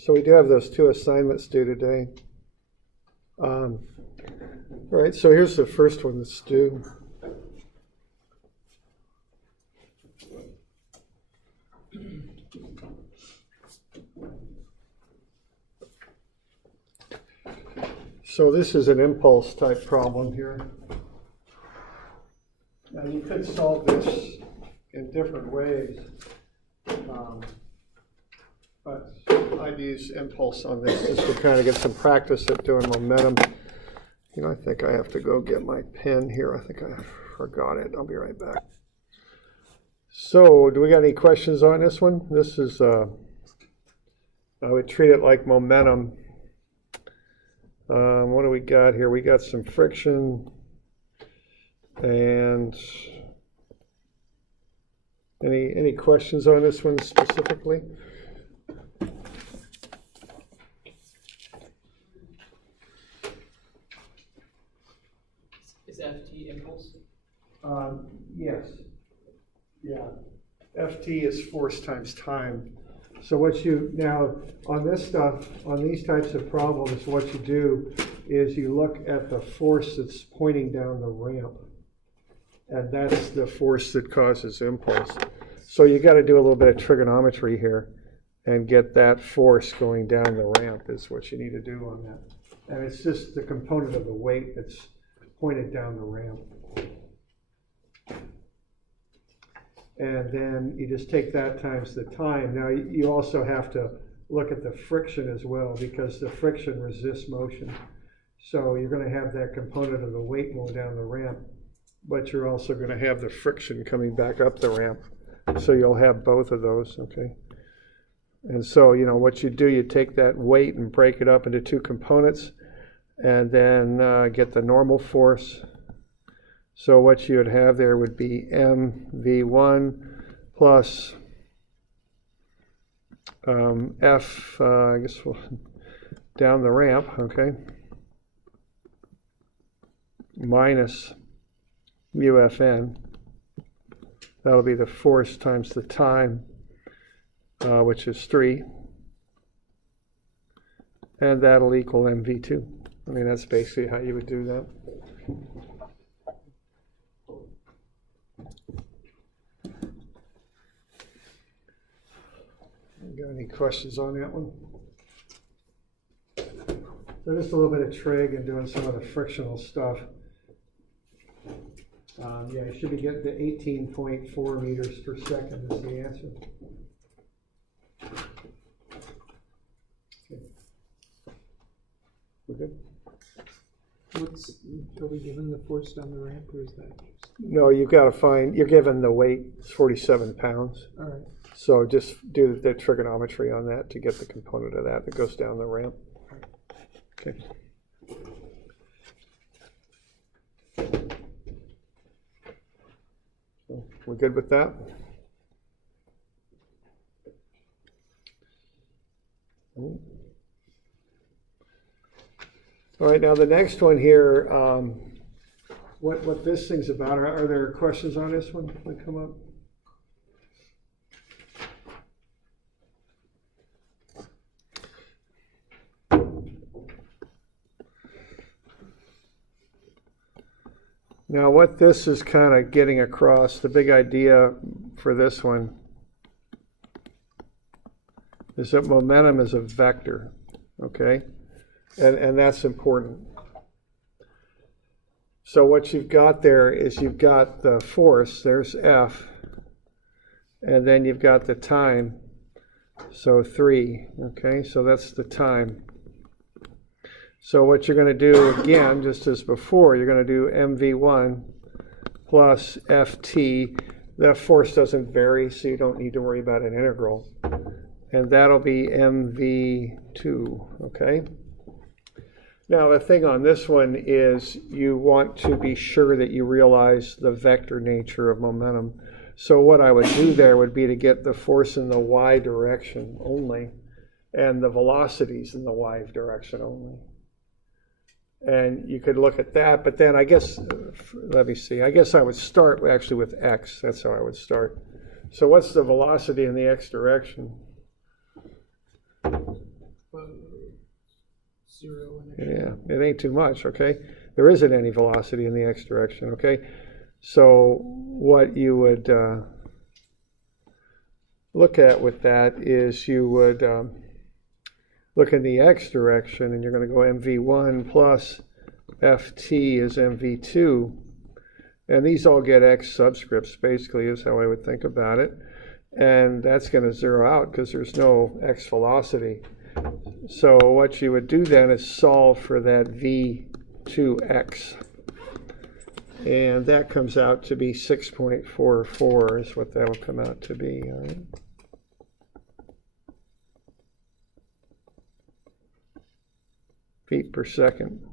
So we do have those two assignments due today. All right, so here's the first one that's due. So this is an impulse type problem here. Now you could solve this in different ways, but I'd use impulse on this just to kind of get some practice at doing momentum. You know, I think I have to go get my pen here. I think I forgot it. I'll be right back. So do we got any questions on this one? This is, I would treat it like momentum. What do we got here? We got some friction and any questions on this one specifically? Is FT impulse? Yes. Yeah. FT is force times time. So what you, now on this stuff, on these types of problems, what you do is you look at the force that's pointing down the ramp. And that's the force that causes impulse. So you got to do a little bit of trigonometry here and get that force going down the ramp is what you need to do on that. And it's just the component of the weight that's pointed down the ramp. And then you just take that times the time. Now you also have to look at the friction as well because the friction resists motion. So you're going to have that component of the weight going down the ramp, but you're also going to have the friction coming back up the ramp. So you'll have both of those, okay? And so, you know, what you do, you take that weight and break it up into two components and then get the normal force. So what you would have there would be mv1 plus f, I guess we'll down the ramp, okay, minus mu Fn. That'll be the force times the time, which is 3. And that'll equal mv2. I mean, that's basically how you would do that. Got any questions on that one? So just a little bit of trig and doing some of the frictional stuff. Yeah, you should be getting to 18.4 meters per second is the answer. Okay. We're good? Are we given the force down the ramp, or is that just... No, you've got to find, you're given the weight, it's 47 pounds. All right. So just do the trigonometry on that to get the component of that goes down the ramp. Okay. So we're good with that? All right, now the next one here, what this thing's about, are there questions on this one that come up? Now what this is kind of getting across, the big idea for this one is that momentum is a vector, okay? And that's important. So what you've got there is you've got the force, there's F, and then you've got the time, so 3, okay? So that's the time. So what you're going to do, again, just as before, you're going to do mv1 plus ft. The force doesn't vary, so you don't need to worry about an integral. And that'll be mv2, okay? Now, the thing on this one is you want to be sure that you realize the vector nature of momentum. So what I would do there would be to get the force in the y direction only and the velocities in the y direction only. And you could look at that, but then I guess, let me see, I guess I would start actually with x. That's how I would start. So what's the velocity in the x direction? 0 in Yeah, it ain't too much, okay? There isn't any velocity in the x direction, okay? So what you would look at with that is you would look in the x direction, and you're going to go mv1 plus ft is mv2. And these all get x subscripts, basically, is how I would think about it. And that's going to zero out because there's no x velocity. So what you would do then is solve for that v2x. And that comes out to be 6.44 is what that would come out to be. All right. Feet per second.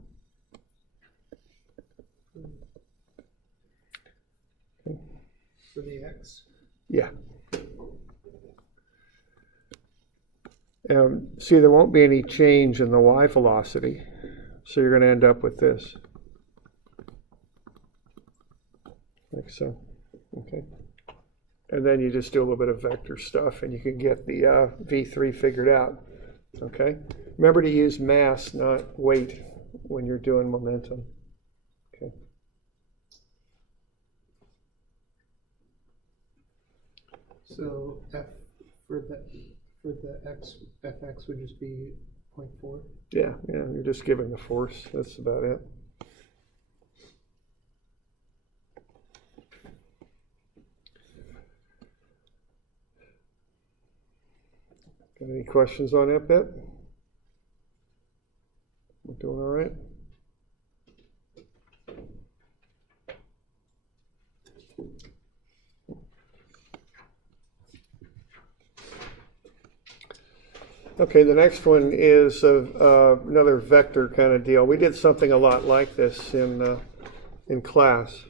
for the x. Yeah. See, there won't be any change in the y velocity, so you're going to end up with this. Like so. Okay. And then you just do a little bit of vector stuff, and you can get the V3 figured out. Okay? Remember to use mass, not weight, when you're doing momentum. Okay. So f for the x, fx would just be 0.4. Yeah, you're just giving the force. That's about it. Got any questions on that bit? We're doing all right? Okay, the next one is another vector kind of deal. We did something a lot like this in class.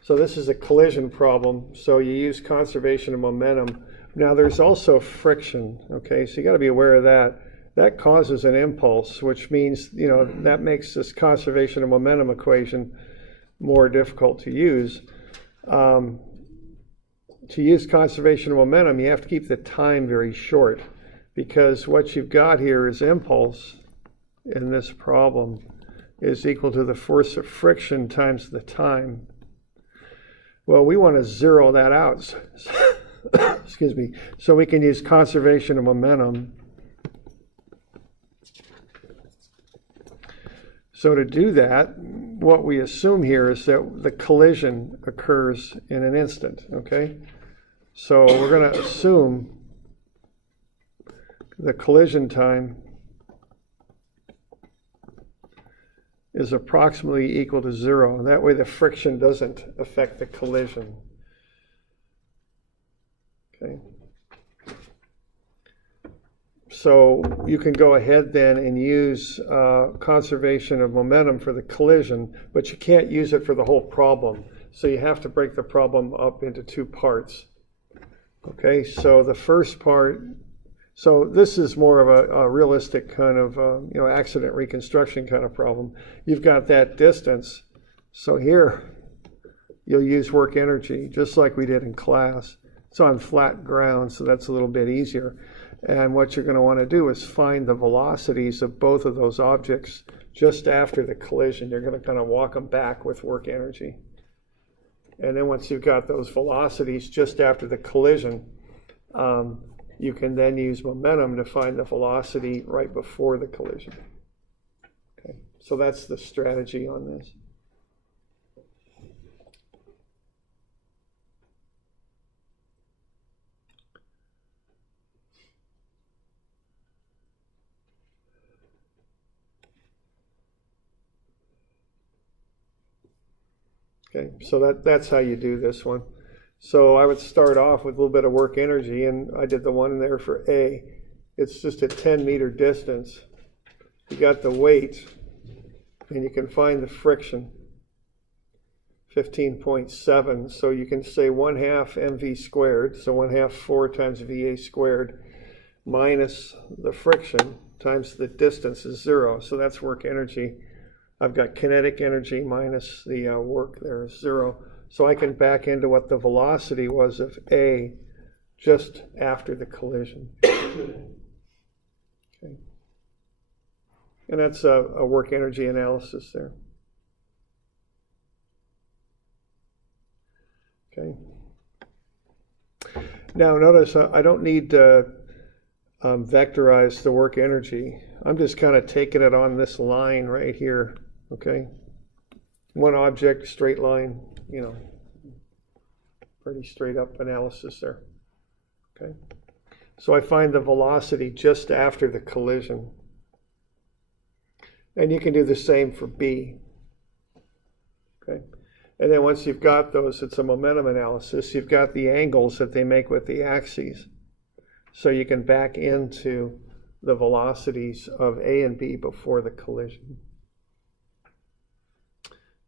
So this is a collision problem. So you use conservation of momentum. Now there's also friction, okay? So you got to be aware of that. That causes an impulse, which means, that makes this conservation of momentum equation more difficult to use. To use conservation of momentum, you have to keep the time very short, because what you've got here is impulse in this problem is equal to the force of friction times the time. Well, we want to zero that out. Excuse me. So we can use conservation of momentum. So to do that, what we assume here is that the collision occurs in an instant, okay? So we're going to assume the collision time is approximately equal to 0. That way the friction doesn't affect the collision. Okay. So you can go ahead then and use conservation of momentum for the collision, but you can't use it for the whole problem. So you have to break the problem up into two parts. Okay, so the first part, so this is more of a realistic kind of accident reconstruction kind of problem. You've got that distance. So here you'll use work energy just like we did in class. It's on flat ground, so that's a little bit easier. And what you're going to want to do is find the velocities of both of those objects just after the collision. You're going to kind of walk them back with work energy. And then once you've got those velocities just after the collision, you can then use momentum to find the velocity right before the collision. Okay, so that's the strategy on this. Okay, so that's how you do this one. So I would start off with a little bit of work energy, and I did the one there for A. It's just a 10-meter distance. You got the weight, and you can find the friction, 15.7. So you can say 1/2 mv squared, so 1/2 4 times VA squared, minus the friction times the distance is 0. So that's work energy. I've got kinetic energy minus the work there is 0. So I can back into what the velocity was of A just after the collision. Okay. And that's a work energy analysis there. Okay. Now notice I don't need to vectorize the work energy. I'm just kind of taking it on this line right here. Okay. One object, straight line, pretty straight up analysis there. Okay. So I find the velocity just after the collision. And you can do the same for B. Okay. And then once you've got those, it's a momentum analysis. You've got the angles that they make with the axes. So you can back into the velocities of A and B before the collision.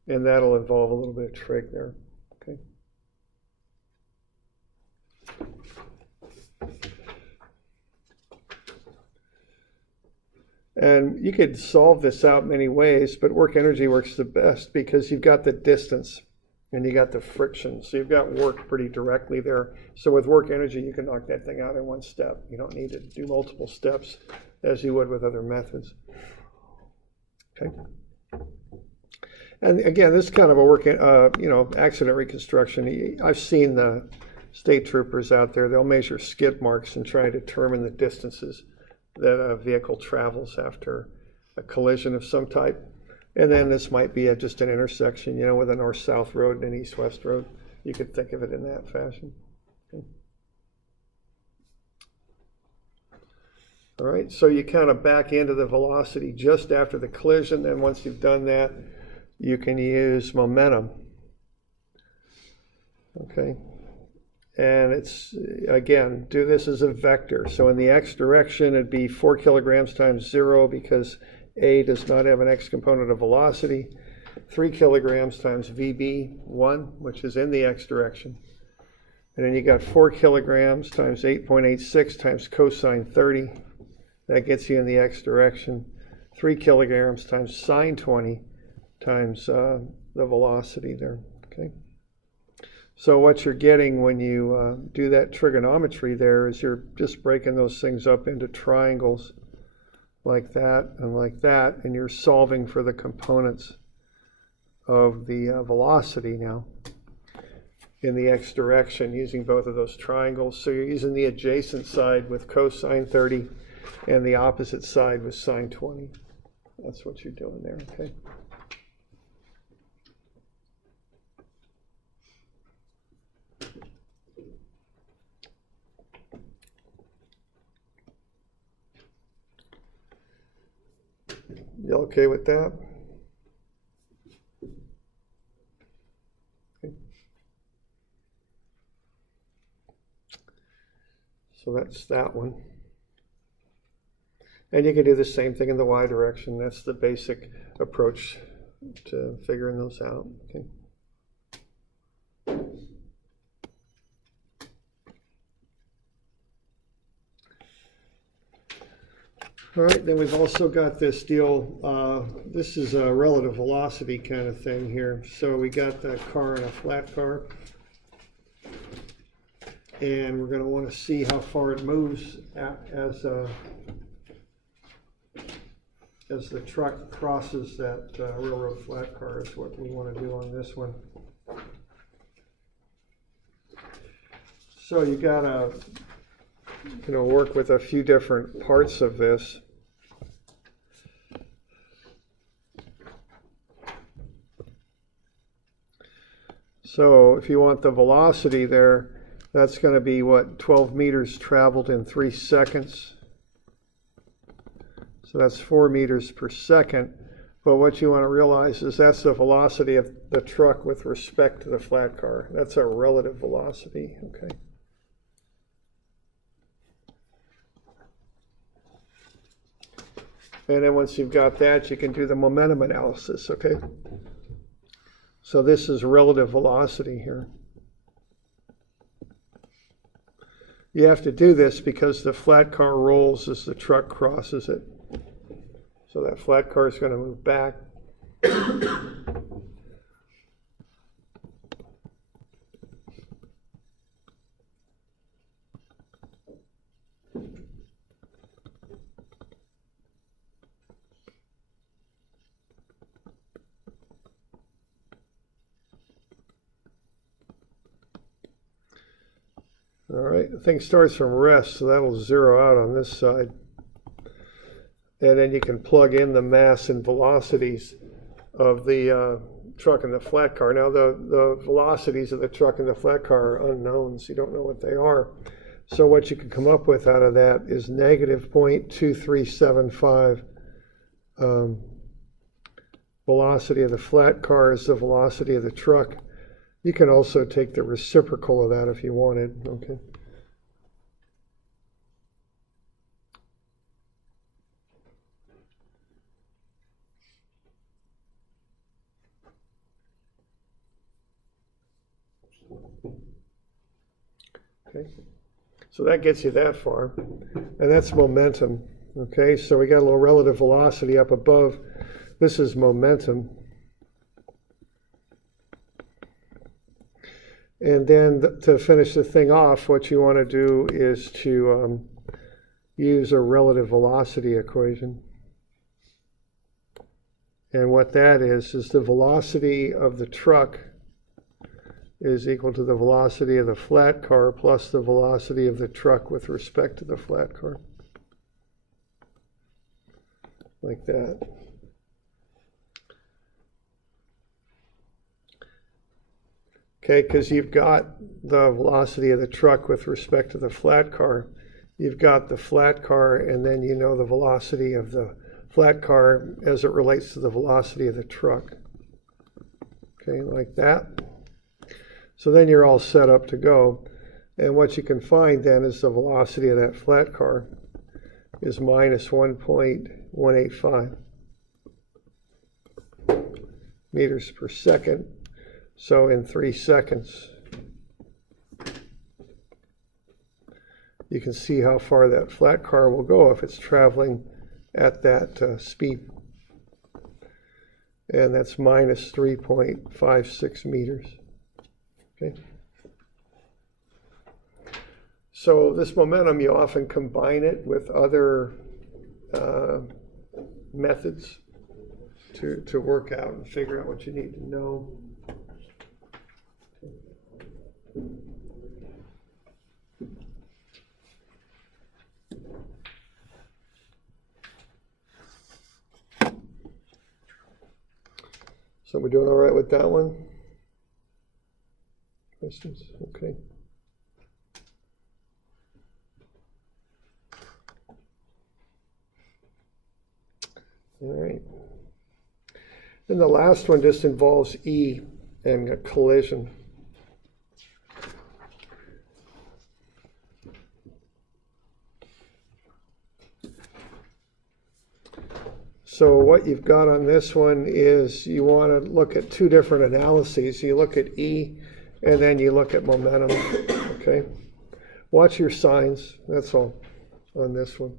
And that'll involve a little bit of trig there. Okay. And you could solve this out many ways, but work energy works the best because you've got the distance and you got the friction. So you've got work pretty directly there. So with work energy, you can knock that thing out in one step. You don't need to do multiple steps as you would with other methods. Okay. And again, this is kind of a work, accident reconstruction. I've seen the state troopers out there. They'll measure skid marks and try to determine the distances that a vehicle travels after a collision of some type. And then this might be just an intersection, with a north-south road and an east-west road. You could think of it in that fashion. Okay. All right, so you kind of back into the velocity just after the collision. And once you've done that, you can use momentum. Okay. And it's, again, do this as a vector. So in the x direction, it'd be 4 kilograms times 0 because A does not have an x component of velocity. 3 kilograms times VB1, which is in the x direction. And then you got 4 kilograms times 8.86 times cosine 30. That gets you in the x direction. 3 kilograms times sine 20 times the velocity there. Okay. So what you're getting when you do that trigonometry there is you're just breaking those things up into triangles like that, and you're solving for the components of the velocity now in the x direction using both of those triangles. So you're using the adjacent side with cosine 30 and the opposite side with sine 20. That's what you're doing there, okay? You okay with that? Okay. So that's that one. And you can do the same thing in the y direction. That's the basic approach to figuring those out. Okay. All right, then we've also got this deal. This is a relative velocity kind of thing here. So we got the car in a flat car. And we're going to want to see how far it moves as the truck crosses that railroad flat car is what we want to do on this one. So you got to work with a few different parts of this. So if you want the velocity there, that's going to be what, 12 meters traveled in 3 seconds. So that's 4 meters per second. But what you want to realize is that's the velocity of the truck with respect to the flat car. That's a relative velocity, okay? And then once you've got that, you can do the momentum analysis, okay? So this is relative velocity here. You have to do this because the flat car rolls as the truck crosses it. So that flat car is going to move back. All right, the thing starts from rest, so that will zero out on this side. And then you can plug in the mass and velocities of the truck and the flat car. Now, the velocities of the truck and the flat car are unknowns. You don't know what they are. So what you can come up with out of that is negative 0.2375 velocity of the flat car is the velocity of the truck. You can also take the reciprocal of that if you wanted, okay? Okay, so that gets you that far, and that's momentum, okay? So we got a little relative velocity up above. This is momentum. And then to finish the thing off, what you want to do is to use a relative velocity equation. And what that is the velocity of the truck is equal to the velocity of the flat car plus the velocity of the truck with respect to the flat car. Like that. Okay, because you've got the velocity of the truck with respect to the flat car. You've got the flat car, and then you know the velocity of the flat car as it relates to the velocity of the truck. Okay, like that. So then you're all set up to go. And what you can find then is the velocity of that flat car is minus 1.185 meters per second. So in 3 seconds, you can see how far that flat car will go if it's traveling at that speed. And that's minus 3.56 meters. Okay. So this momentum, you often combine it with other methods to work out and figure out what you need to know. So we're doing all right with that one? Questions? Okay. All right. And the last one just involves E and a collision. So what you've got on this one is you want to look at two different analyses. You look at E and then you look at momentum, okay? Watch your signs, that's all, on this one.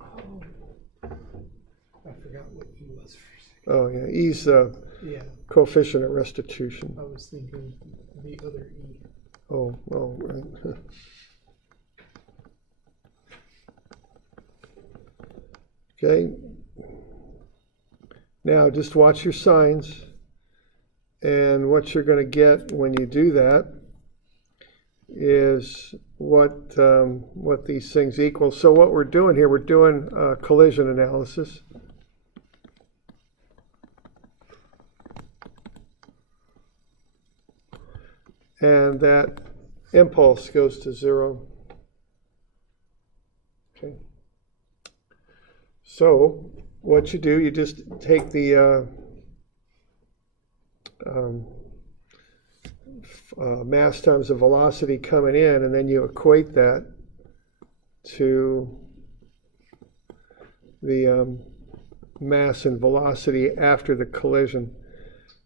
Oh, I forgot what E was for a second. Oh, yeah, E's the coefficient of restitution. I was thinking the other E. Oh, right. Okay. Now just watch your signs, and what you're going to get when you do that is what these things equal. So what we're doing here, we're doing collision analysis. And that impulse goes to 0. Okay. So what you do, you just take the mass times the velocity coming in, and then you equate that to the mass and velocity after the collision.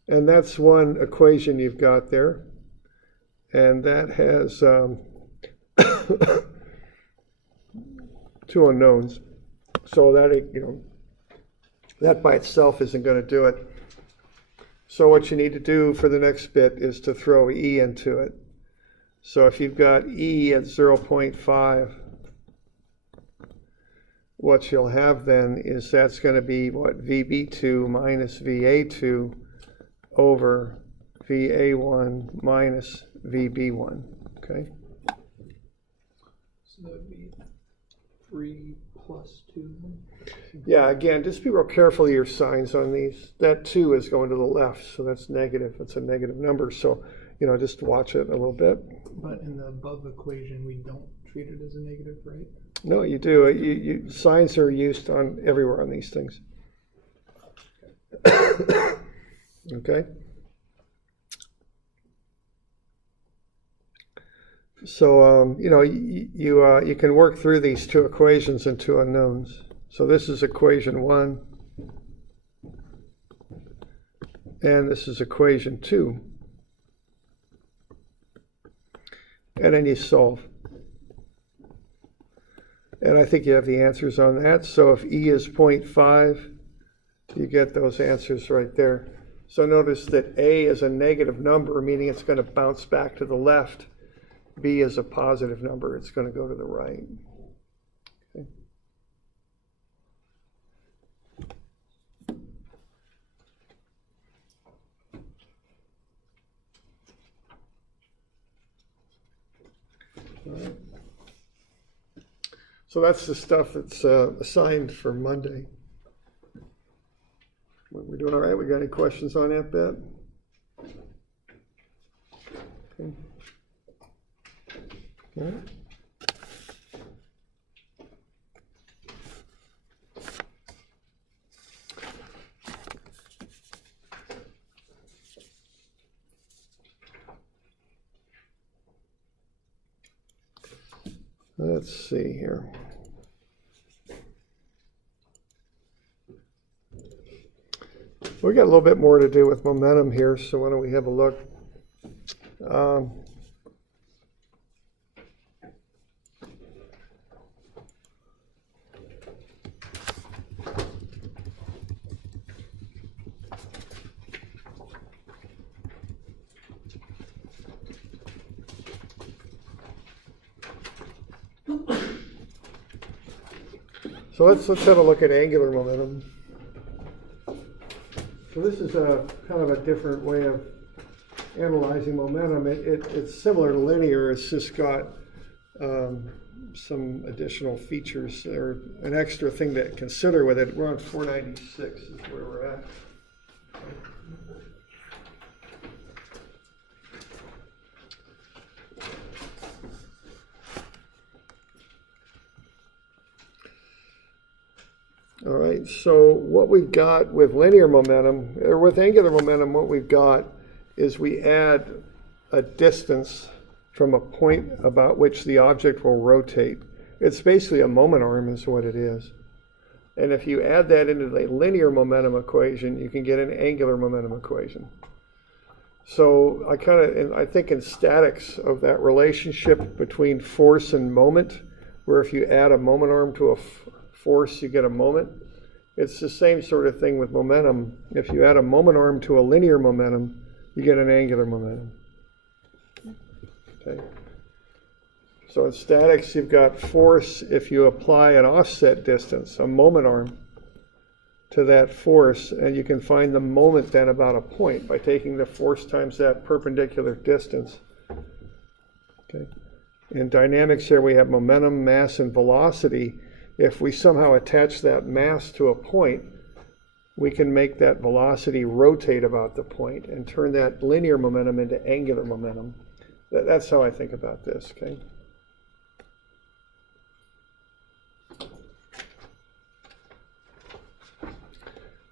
And that's one equation you've got there. And that has 2 unknowns. So that, that by itself isn't going to do it. So what you need to do for the next bit is to throw E into it. So if you've got E at 0.5, what you'll have then is that's going to be what, VB2 minus VA2 over VA1 minus VB1, okay? So that would be 3 plus 2. Yeah, again, just be real careful of your signs on these. That 2 is going to the left, so that's negative. It's a negative number, so, just watch it a little bit. But in the above equation, we don't treat it as a negative, right? No, you do. Signs are used on everywhere on these things. Okay. So, you can work through these two equations and two unknowns. So this is equation 1, and this is equation 2. And then you solve. And I think you have the answers on that. So if E is 0.5, you get those answers right there. So notice that A is a negative number, meaning it's going to bounce back to the left. B is a positive number, it's going to go to the right. Okay. All right. So that's the stuff that's assigned for Monday. We're doing all right? We got any questions on that bit? Okay. All right. Let's see here. We got a little bit more to do with momentum here, so why don't we have a look? So let's have a look at angular momentum. So this is a kind of a different way of analyzing momentum. It's similar to linear. It's just got some additional features or an extra thing to consider with it. We're on 496 is where we're at. All right, so what we've got with linear momentum, or with angular momentum, what we've got is we add a distance from a point about which the object will rotate. It's basically a moment arm is what it is. And if you add that into the linear momentum equation, you can get an angular momentum equation. So I think in statics of that relationship between force and moment, where if you add a moment arm to a force, you get a moment. It's the same sort of thing with momentum. If you add a moment arm to a linear momentum, you get an angular momentum. Okay. So in statics, you've got force if you apply an offset distance, a moment arm, to that force, and you can find the moment then about a point by taking the force times that perpendicular distance. Okay. In dynamics here, we have momentum, mass, and velocity. If we somehow attach that mass to a point, we can make that velocity rotate about the point and turn that linear momentum into angular momentum. That's how I think about this, okay?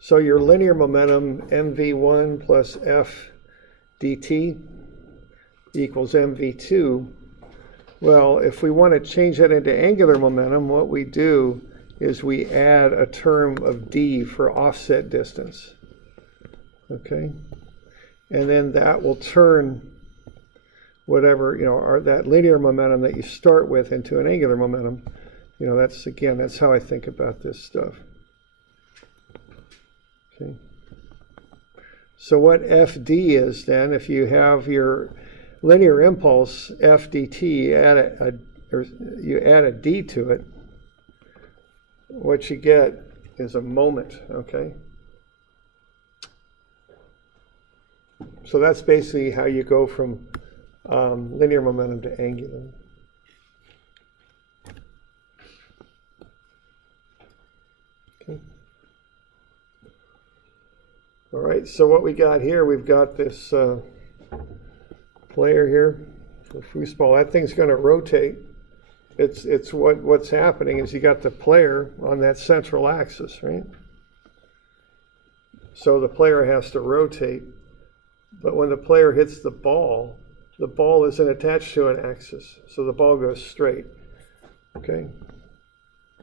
So your linear momentum, mv1 plus f dt equals mv2. Well, if we want to change that into angular momentum, what we do is we add a term of d for offset distance. Okay? And then that will turn whatever, that linear momentum that you start with into an angular momentum. That's how I think about this stuff. Okay. So what FD is then, if you have your linear impulse, f dt, you add a d to it, what you get is a moment, okay? So that's basically how you go from linear momentum to angular. All right, so what we got here, we've got this player here, the foosball. That thing's going to rotate. It's what's happening is you got the player on that central axis, right? So the player has to rotate, but when the player hits the ball isn't attached to an axis, so the ball goes straight. Okay.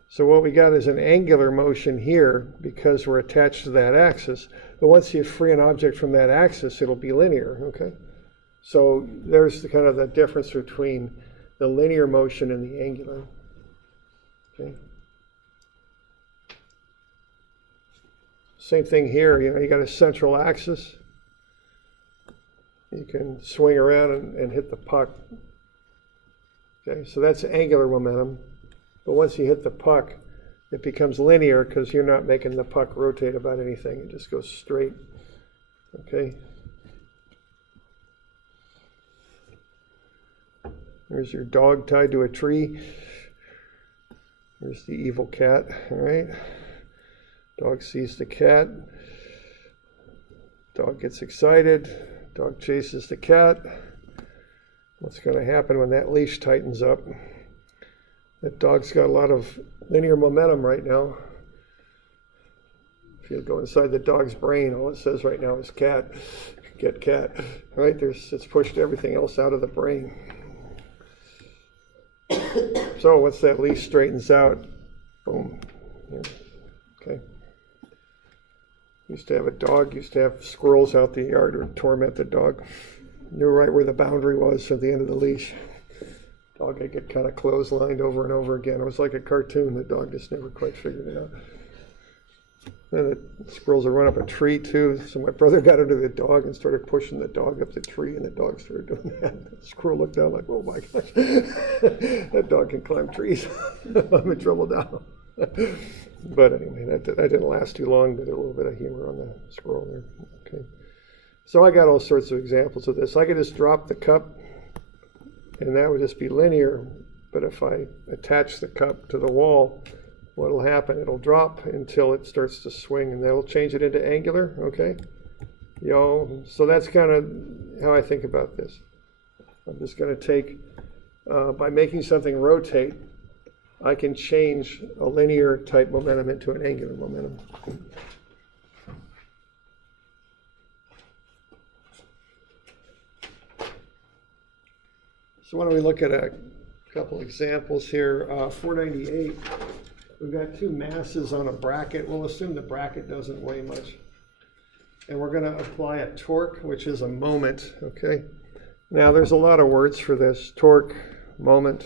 So what we got is an angular motion here because we're attached to that axis. But once you free an object from that axis, it'll be linear, okay? So there's the kind of the difference between the linear motion and the angular. Okay. Same thing here, you got a central axis. You can swing around and hit the puck. Okay, so that's angular momentum. But once you hit the puck, it becomes linear because you're not making the puck rotate about anything. It just goes straight. Okay. There's your dog tied to a tree. There's the evil cat. All right. Dog sees the cat. Dog gets excited. Dog chases the cat. What's going to happen when that leash tightens up? That dog's got a lot of linear momentum right now. If you go inside the dog's brain, all it says right now is cat, get cat. Right? It's pushed everything else out of the brain. So once that leash straightens out, boom. Yeah. Okay. Used to have a dog, used to have squirrels out the yard would torment the dog. Knew right where the boundary was at the end of the leash. Dog would get kind of clotheslined over and over again. It was like a cartoon. The dog just never quite figured it out. Then the squirrels would run up a tree too. So my brother got under the dog and started pushing the dog up the tree, and the dog started doing that. The squirrel looked down like, oh my gosh, that dog can climb trees. I'm in trouble now. But anyway, that didn't last too long, but a little bit of humor on the squirrel there. Okay. So I got all sorts of examples of this. I could just drop the cup, and that would just be linear. But if I attach the cup to the wall, what'll happen? It'll drop until it starts to swing, and that'll change it into angular. Okay. So that's kind of how I think about this. I'm just going to take, by making something rotate, I can change a linear type momentum into an angular momentum. So why don't we look at a couple examples here. 498, we've got two masses on a bracket. We'll assume the bracket doesn't weigh much. And we're going to apply a torque, which is a moment, okay? Now there's a lot of words for this, torque, moment.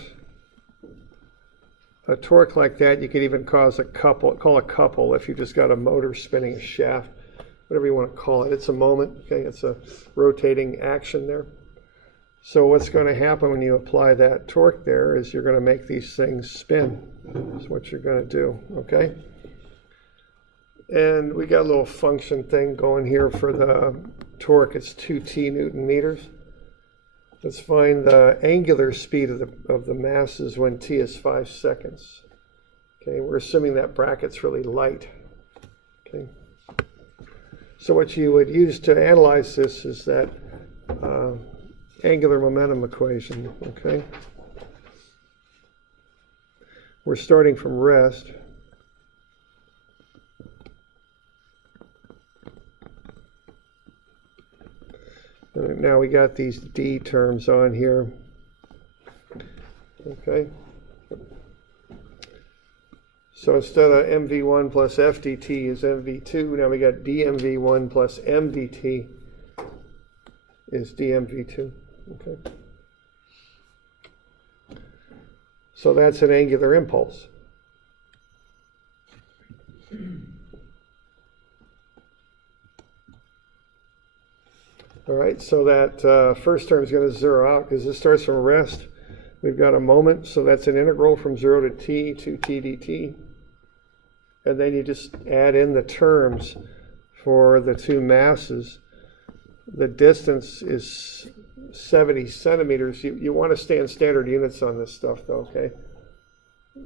A torque like that, you could even call a couple if you just got a motor spinning a shaft, whatever you want to call it. It's a moment, okay? It's a rotating action there. So what's going to happen when you apply that torque there is you're going to make these things spin. That's what you're going to do, okay? And we got a little function thing going here for the torque. It's 2t Newton meters. Let's find the angular speed of the masses when t is 5 seconds. Okay, we're assuming that bracket's really light. Okay. So what you would use to analyze this is that angular momentum equation. Okay. We're starting from rest. Now we got these d terms on here. Okay. So instead of mv1 plus fdt is mv2, now we got dmv1 plus mdt is dmv2. Okay. So that's an angular impulse. All right, so that first term is going to zero out because this starts from rest. We've got a moment, so that's an integral from 0 to t dt. And then you just add in the terms for the two masses. The distance is 70 centimeters. You want to stay in standard units on this stuff, though, okay?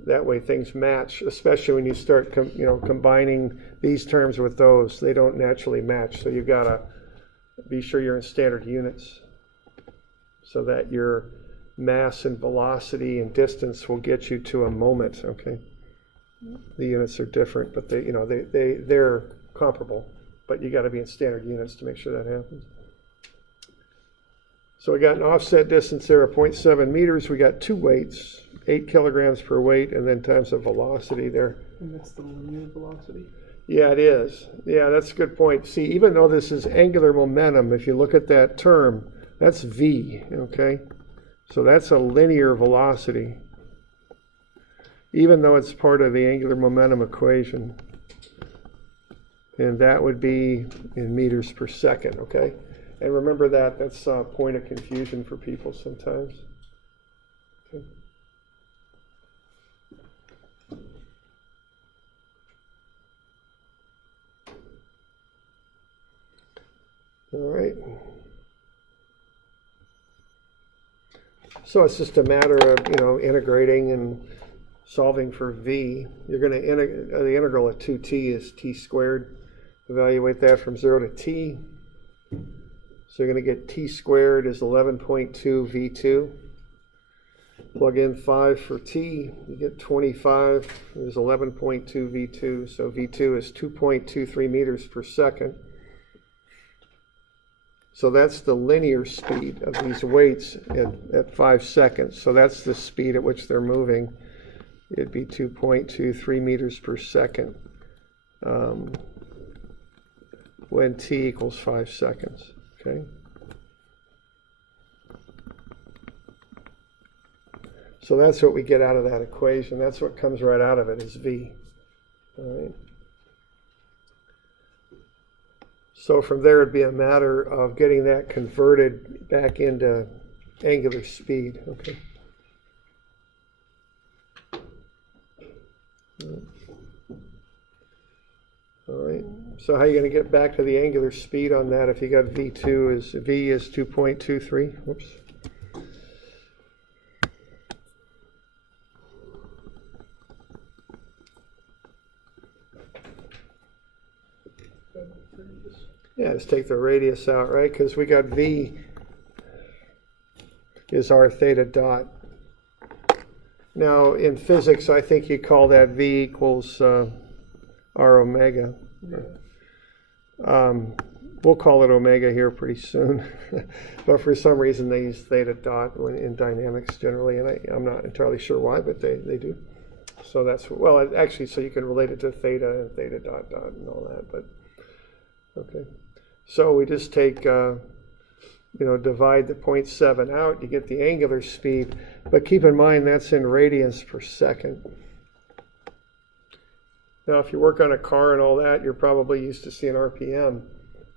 That way things match, especially when you start combining these terms with those. They don't naturally match, so you've got to be sure you're in standard units so that your mass and velocity and distance will get you to a moment, okay? The units are different, but they're comparable, but you got to be in standard units to make sure that happens. So we got an offset distance there of 0.7 meters. We got two weights, 8 kilograms per weight, and then times the velocity there. And that's the linear velocity? Yeah, it is. Yeah, that's a good point. See, even though this is angular momentum, if you look at that term, that's v, okay? So that's a linear velocity, even though it's part of the angular momentum equation. And that would be in meters per second, okay? And remember that's a point of confusion for people sometimes. Okay. All right. So it's just a matter of, integrating and solving for v. You're going to the integral of 2t is t squared. Evaluate that from 0 to t. So you're going to get t squared is 11.2 v2. Plug in 5 for t, you get 25 is 11.2 v2. So v2 is 2.23 meters per second. So that's the linear speed of these weights at 5 seconds. So that's the speed at which they're moving. It'd be 2.23 meters per second when t equals 5 seconds. Okay. So that's what we get out of that equation. That's what comes right out of it is v. All right. So from there, it'd be a matter of getting that converted back into angular speed. Okay. All right. So how are you going to get back to the angular speed on that if you got v2 is v is 2.23? Whoops. Yeah, just take the radius out, right? Because we got v is r theta dot. Now, in physics, I think you call that v equals r omega. We'll call it omega here pretty soon. But for some reason, they use theta dot in dynamics generally, and I'm not entirely sure why, but they do. So that's, well, actually, so you can relate it to theta and theta dot dot and all that, but okay. So we just take, divide the 0.7 out, you get the angular speed, but keep in mind that's in radians per second. Now, if you work on a car and all that, you're probably used to seeing RPM,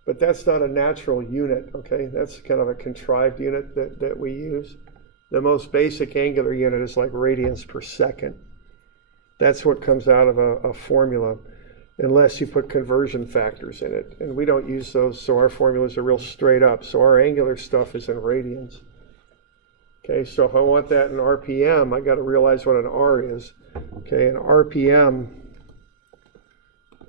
but that's not a natural unit, okay? That's kind of a contrived unit that we use. The most basic angular unit is like radians per second. That's what comes out of a formula, unless you put conversion factors in it. And we don't use those, so our formulas are real straight up. So our angular stuff is in radians. Okay, so if I want that in RPM, I got to realize what an R is. Okay, an RPM,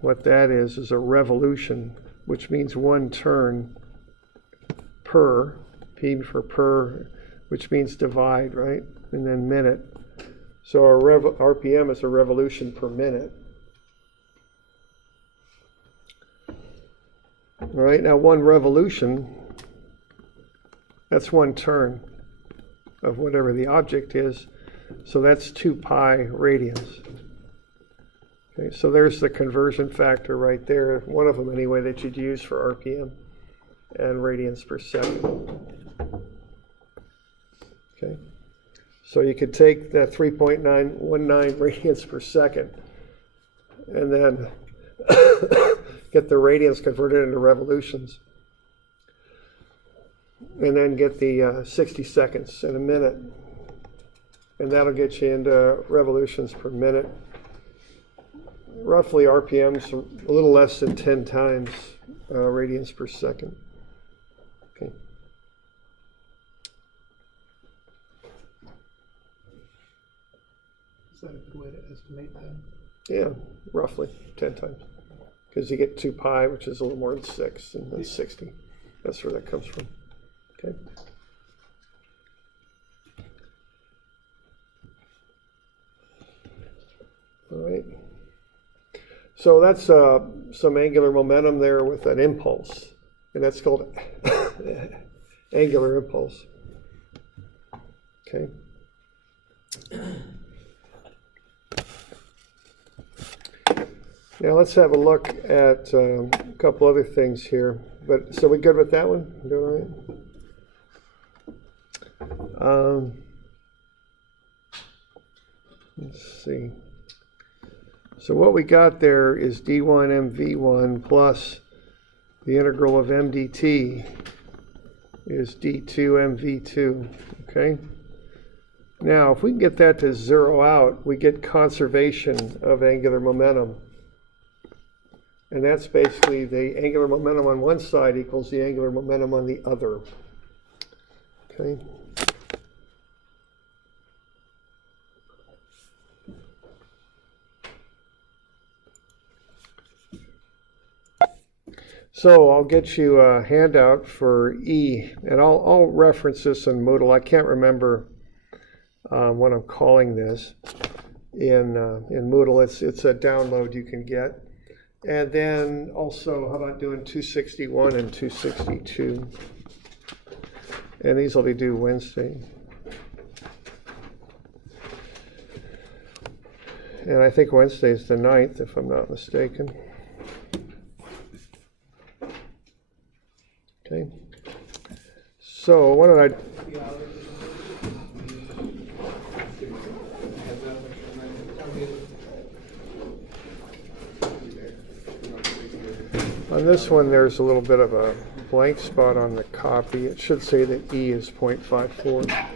what that is a revolution, which means one turn per, P for per, which means divide, right? And then minute. So our RPM is a revolution per minute. All right, now one revolution, that's one turn of whatever the object is. So that's 2 pi radians. Okay, so there's the conversion factor right there, one of them anyway that you'd use for RPM and radians per second. Okay, so you could take that 3.919 radians per second and then get the radians converted into revolutions, and then get the 60 seconds in a minute, and that'll get you into revolutions per minute. Roughly RPMs a little less than 10 times radians per second. Okay. Is that a good way to estimate that? Yeah, roughly 10 times. Because you get 2 pi, which is a little more than 6, and then 60. That's where that comes from. Okay. All right. So that's some angular momentum there with an impulse, and that's called angular impulse. Okay. Now let's have a look at a couple other things here. But so we good with that one? Doing all right? Let's see. So what we got there is d1 mv1 plus the integral of m dt is d2 mv2, okay? Now, if we can get that to zero out, we get conservation of angular momentum. And that's basically the angular momentum on one side equals the angular momentum on the other, okay? So I'll get you a handout for E, and I'll reference this in Moodle. I can't remember what I'm calling this in Moodle. It's a download you can get. And then also, how about doing 261 and 262? And these will be due Wednesday. And I think Wednesday is the 9th, if I'm not mistaken. Okay, so why don't I, on this one there's a little bit of a blank spot on the copy. It should say that E is 0.54.